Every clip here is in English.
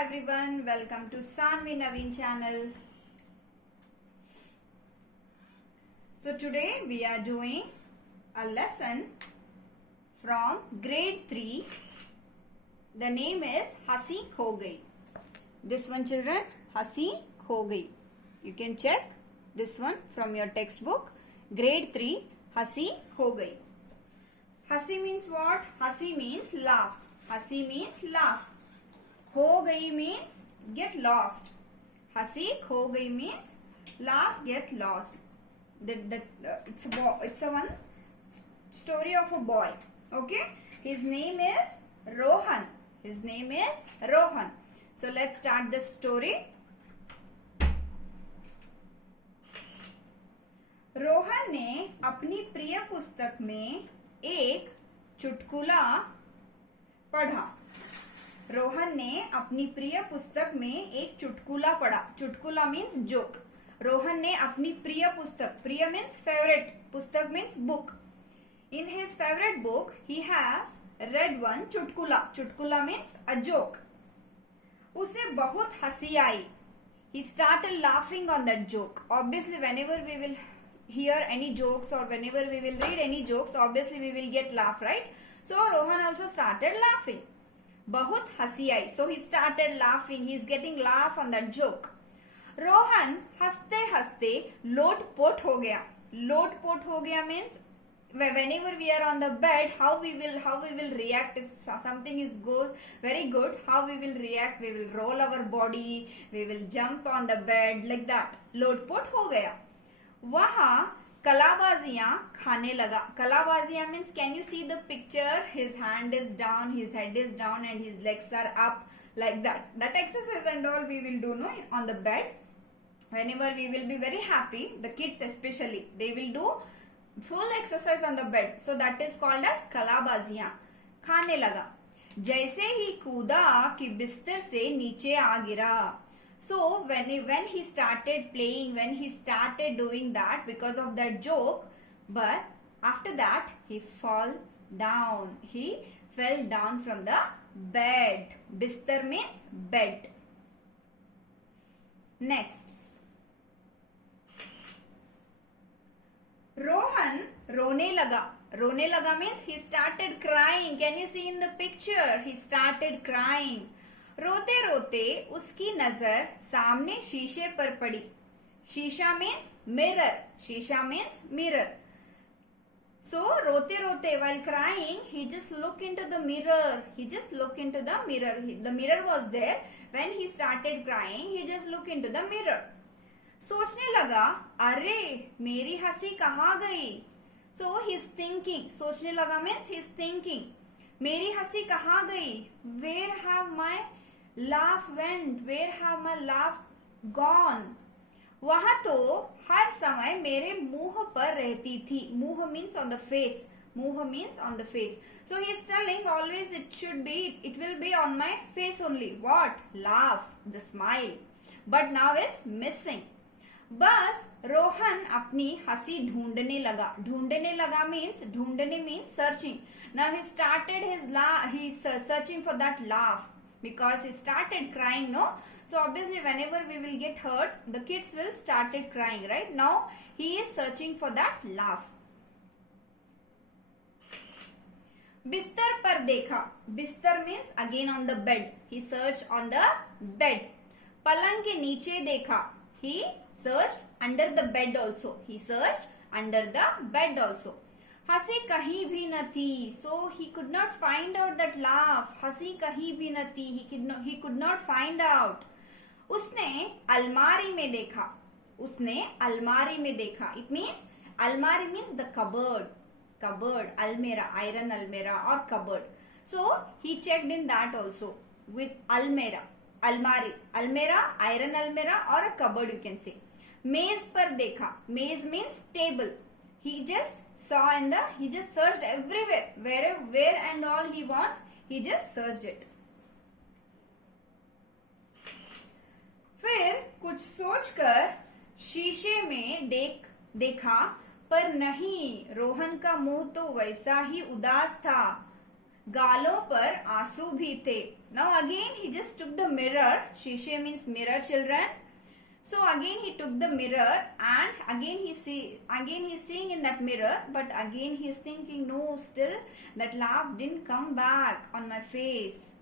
everyone, welcome to Sanvi Naveen channel. So today we are doing a lesson from grade 3. The name is Hasi Kho Gayi. This one children, Hasi Kho Gayi. You can check this one from your textbook. Grade 3, Hasi Kho Gayi. Hasi means what? Hasi means laugh. Hasi means laugh. Kho gayi means get lost. Hasi kho gayi means laugh, get lost. It's a one story of a boy. Okay, his name is Rohan. His name is Rohan. So let's start the story. Rohan ने अपनी प्रिय पुस्तक में एक चुटकुला पढ़ा. रोहन ने अपनी प्रिय पुस्तक में एक चुटकुला पढ़ा. चुटकुला मीन्स जोक. रोहन ने अपनी प्रिय पुस्तक, प्रिय मीन्स फेवरेट, पुस्तक means book. In his favourite book he has red one चुटकुला. चुटकुला मीन्स अ जोक. उसे बहुत हंसी आई. He started laughing on that joke. Obviously, whenever we will hear any jokes or whenever we will read any jokes, obviously we will get laugh, right? So Rohan also started laughing. बहुत हंसी आई. So he started laughing. He is getting laugh on that joke. Rohan हंसते हंसते लोटपोट हो गया. लोटपोट हो गया means whenever we are on the bed, how we will react if something goes very good. How we will react? We will roll our body. We will jump on the bed like that. लोटपोट हो गया. वहाँ कलाबाजियां खाने लगा. कलाबाजियां means can you see the picture? His hand is down, his head is down, and his legs are up like that. That exercise and all we will do no on the bed. Whenever we will be very happy, the kids especially, they will do full exercise on the bed. So that is called as कलाबाजियां. खाने लगा. जैसे ही कूदा कि बिस्तर से नीचे आ गिरा. So when he started playing, when he started doing that because of that joke, but after that he fell down. He fell down from the bed. Bistar means bed. Next. Rohan रोने लगा. रोने लगा means he started crying. Can you see in the picture? He started crying. रोते रोते उसकी नजर सामने शीशे पर पड़ी. शीशा मीन्स मिरर. शीशा मीन्स मिरर. So रोते रोते while crying, he just looked into the mirror. He just looked into the mirror. The mirror was there. When he started crying, he just looked into the mirror. सोचने लगा, अरे मेरी हंसी कहाँ गई. So he's thinking. सोचने लगा means he's thinking. मेरी हंसी कहाँ गई. Where have my laugh went? Where have my laugh gone? वह तो हर समय मेरे मुंह पर रहती थी. मुंह means on the face. मुंह means on the face. So he is telling always it will be on my face only. What? Laugh, the smile. But now it's missing. बस रोहन अपनी हंसी ढूंढने लगा. ढूंढने लगा means searching. Now he started he's searching for that laugh. Because he started crying, no? So obviously whenever we will get hurt, the kids will started crying, right? Now he is searching for that laugh. बिस्तर पर देखा. बिस्तर means again on the bed. He searched on the bed. पलंग के नीचे देखा. He searched under the bed also. He searched under the bed also. हंसी कहीं भी न थी. So he could not find out that laugh. हंसी कहीं भी न थी. He could not find out. उसने अलमारी में देखा. उसने अलमारी में देखा. It means अलमारी means the cupboard. Cupboard, almirah, iron almirah or cupboard. So he checked in that also with almirah, almari, almirah, iron almirah or a cupboard you can say. मेज पर देखा. मेज means table. He just searched everywhere. Where and all he wants, he just searched it. फिर कुछ सोचकर शीशे में देखा, पर नहीं, रोहन का मुंह तो वैसा ही उदास था गालों पर आंसू भी थे. Now again he just took the mirror. Shishe means mirror, children. So again he took the mirror and again he's seeing in that mirror, but again he's thinking, no, still that laugh didn't come back on my face.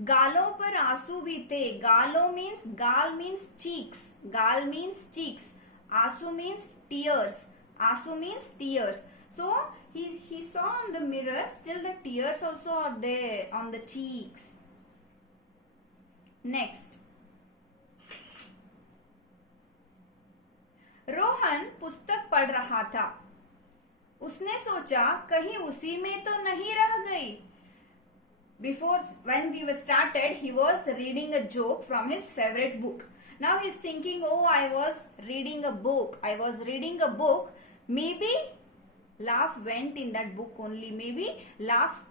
गालों पर आंसू भी थे. गालों means, gal means cheeks. Gal means cheeks. Asu means tears. Asu means tears. So he saw on the mirror, still the tears also are there on the cheeks. Next. Rohan पुस्तक पढ़ रहा था. उसने सोचा कहीं उसी में तो नहीं रह गई. Before, when we were started, he was reading a joke from his favorite book. Now he is thinking, oh, I was reading a book. I was reading a book. Maybe laugh went in that book only. Maybe laugh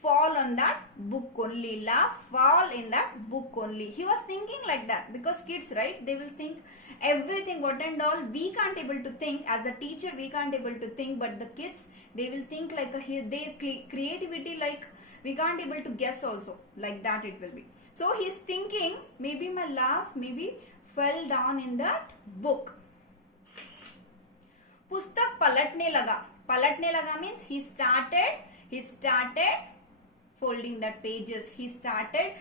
fall on that book only. Laugh fall in that book only. He was thinking like that because kids, right? They will think everything, what and all. We can't able to think. As a teacher, we can't able to think. But the kids, they will think like their creativity, like we can't able to guess also. Like that it will be. So he's thinking, maybe my laugh maybe fell down in that book. पुस्तक पलटने लगा. पलटने लगा means he started folding that pages. He started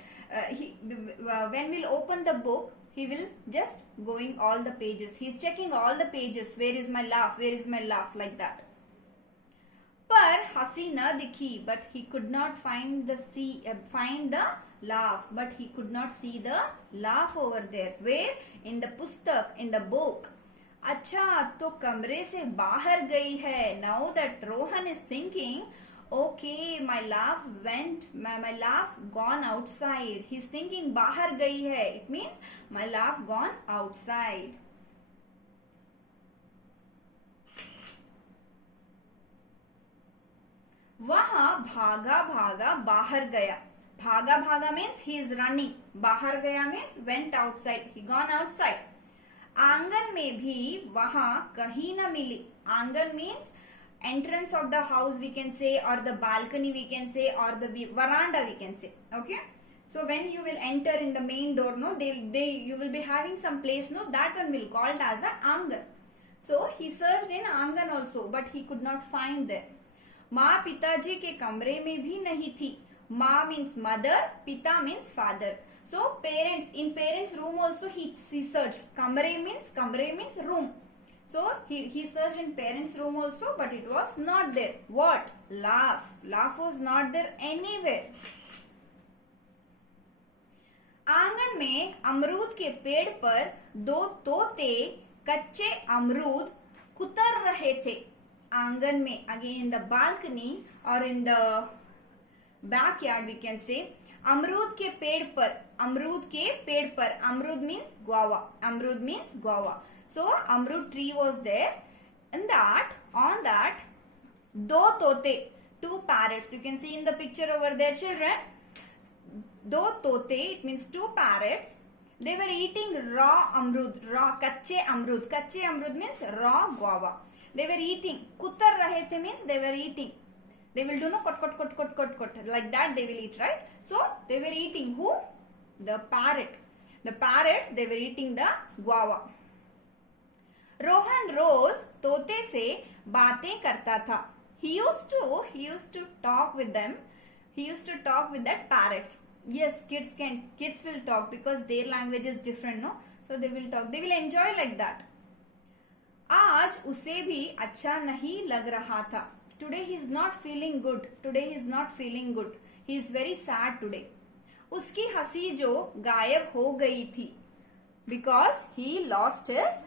when we'll open the book, he will just going all the pages. He's checking all the pages. Where is my laugh? Where is my laugh? Like that. पर हंसी न दिखी. But he could not find the laugh. But he could not see the laugh over there. Where? In the pustak, in the book. अच्छा तो कमरे से बाहर गई है. Now that Rohan is thinking, okay, my laugh gone outside. He's thinking बाहर गई है. It means my laugh gone outside. वहां भागा भागा बाहर गया. भागा भागा means he is running. बाहर गया means went outside. He gone outside. आंगन में भी वहां कहीं न मिली. आंगन means entrance of the house we can say, or the balcony we can say, or the veranda we can say. Okay, so when you will enter in the main door, no, you will be having some place, no, that one will called as a angan. So he searched in angan also, but he could not find there. माँ पिताजी के कमरे में भी नहीं थी. माँ means mother, pita means father. So parents, in parents room also he searched. Kamre means room. So he searched in parents room also, but it was not there. What? Laugh. Laugh was not there anywhere. आंगन में अमरूद के पेड़ पर दो तोते कच्चे अमरूद कुतर रहे थे. आंगन में, again in the balcony or in the backyard we can say, अमरूद के पेड़ पर. अमरूद के पेड़ पर. अमरूद means guava. अमरूद means guava. So अमरूद tree was there, and on that दो तोते, two parrots. You can see in the picture over there, children. दो तोते, it means two parrots. They were eating raw अमरूद. Raw कच्चे अमरूद. कच्चे अमरूद means raw guava. They were eating. कुतर रहे थे means they were eating. They will do no kot. Like that they will eat, right? So they were eating who? The parrot. The parrots, they were eating the guava. Rohan रोज तोते से बातें करता था. He used to talk with them. He used to talk with that parrot. Yes, kids will talk because their language is different, no? So they will talk. They will enjoy like that. आज उसे भी अच्छा नहीं लग रहा था. Today he is not feeling good. He is very sad today. उसकी हंसी जो गायब हो गई थी. Because he lost his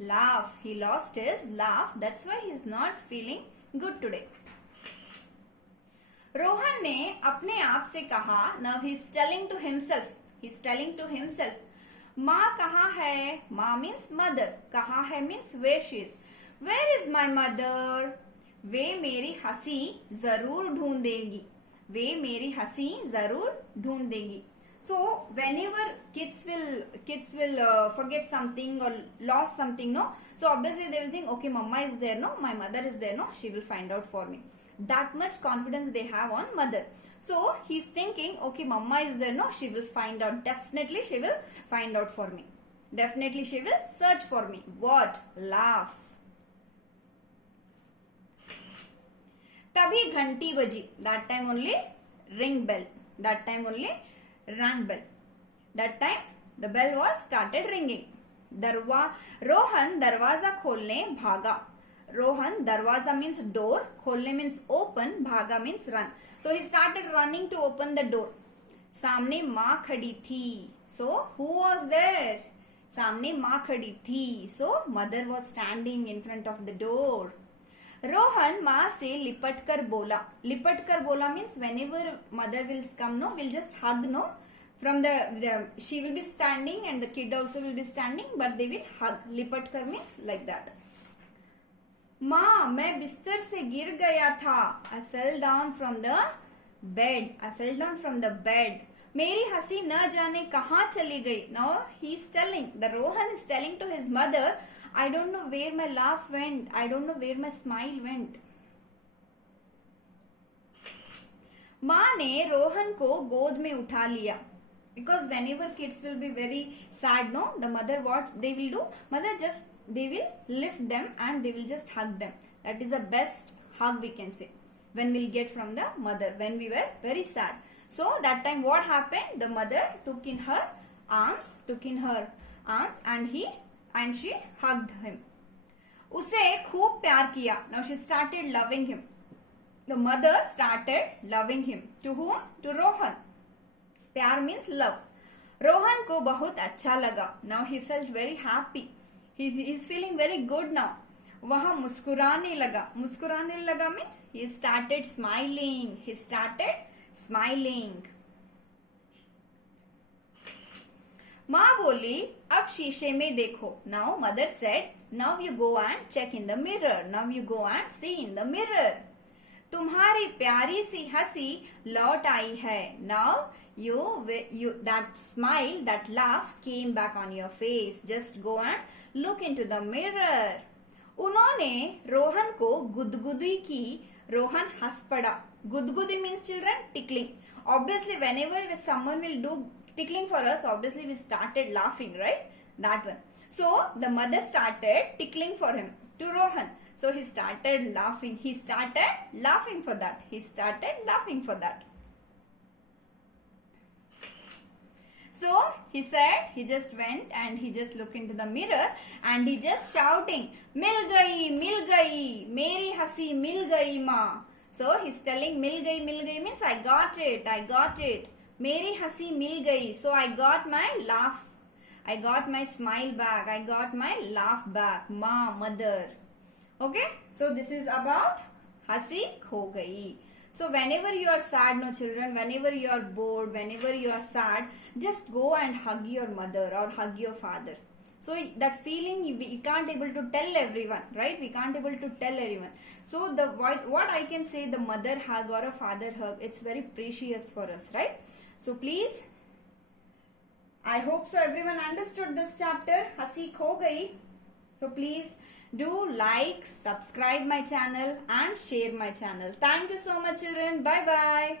laugh. That's why he is not feeling good today. Rohan ने अपने आप से कहा. Now he is telling to himself. माँ कहाँ है? माँ means mother. कहाँ है means where she is. Where is my mother? वे मेरी हंसी जरूर ढूंढेंगी. So whenever kids will forget something or lost something, no, so obviously they will think, okay, mama is there, no, my mother is there, no, she will find out for me. that much confidence they have on mother. So he's thinking, okay, mama is there, no, she will find out, definitely she will find out for me, definitely she will search for me. What? Laugh. तभी घंटी बजी, that time only ring bell, that time only rang bell, that time the bell was started ringing. Rohan दरवाजा खोलने भागा. रोहन दरवाजा means door, खोलने means open, भागा means run. So he started running to open the door. सामने माँ खड़ी थी. So who was there? सामने माँ खड़ी थी. So mother was standing in front of the door. Rohan माँ से लिपट कर बोला. लिपट कर बोला means whenever mother will come, no, will just hug, no. From the she will be standing and the kid also will be standing, but they will hug. लिपट कर means like that. माँ मैं बिस्तर से गिर गया था. I fell down from the bed. I fell down from the bed. मेरी हंसी न जाने कहाँ चली गई. Now he is telling, the Rohan is telling to his mother, I don't know where my laugh went. I don't know where my smile went. माँ ने रोहन को गोद में उठा लिया. Because whenever kids will be very sad, no, the mother, what they will do? Mother just, they will lift them and they will just hug them. That is the best hug we can say when we'll get from the mother when we were very sad. So that time what happened? The mother took in her arms and she hugged him. उसे खूब प्यार किया. Now she started loving him. The mother started loving him. To whom? To Rohan. प्यार means love. Rohan को बहुत अच्छा लगा. Now he felt very happy. He is feeling very good now. वह मुस्कुराने लगा. मुस्कुराने लगा means he started smiling. He started smiling. माँ बोली अब शीशे में देखो. Now mother said, now you go and check in the mirror. Now you go and see in the mirror. तुम्हारी प्यारी सी हंसी लौट आई है. Now you that smile, that laugh came back on your face. Just go and look into the mirror. उन्होंने रोहन को गुदगुदी की. रोहन हंस पड़ा. गुदगुदी means children tickling. Obviously whenever someone will do tickling for us, obviously we started laughing, right? That one. So the mother started tickling for him, to Rohan. So he started laughing. He started laughing for that. He started laughing for that. So he said, he just went and he just looked into the mirror and he just shouting, मिल गई, मेरी हंसी मिल गई माँ. So he's telling मिल गई means I got it. मेरी हंसी मिल गई. So I got my laugh. I got my smile back. I got my laugh back. माँ, mother. Okay, so this is about हंसी खो गई. So whenever you are sad, no children, whenever you are bored, whenever you are sad, just go and hug your mother or hug your father. So that feeling we can't able to tell everyone, right? We can't able to tell everyone. So the what I can say, the mother hug or a father hug, it's very precious for us, right? So please, I hope so everyone understood this chapter, हंसी खो गई. So please do like, subscribe my channel and share my channel. Thank you so much children. Bye bye.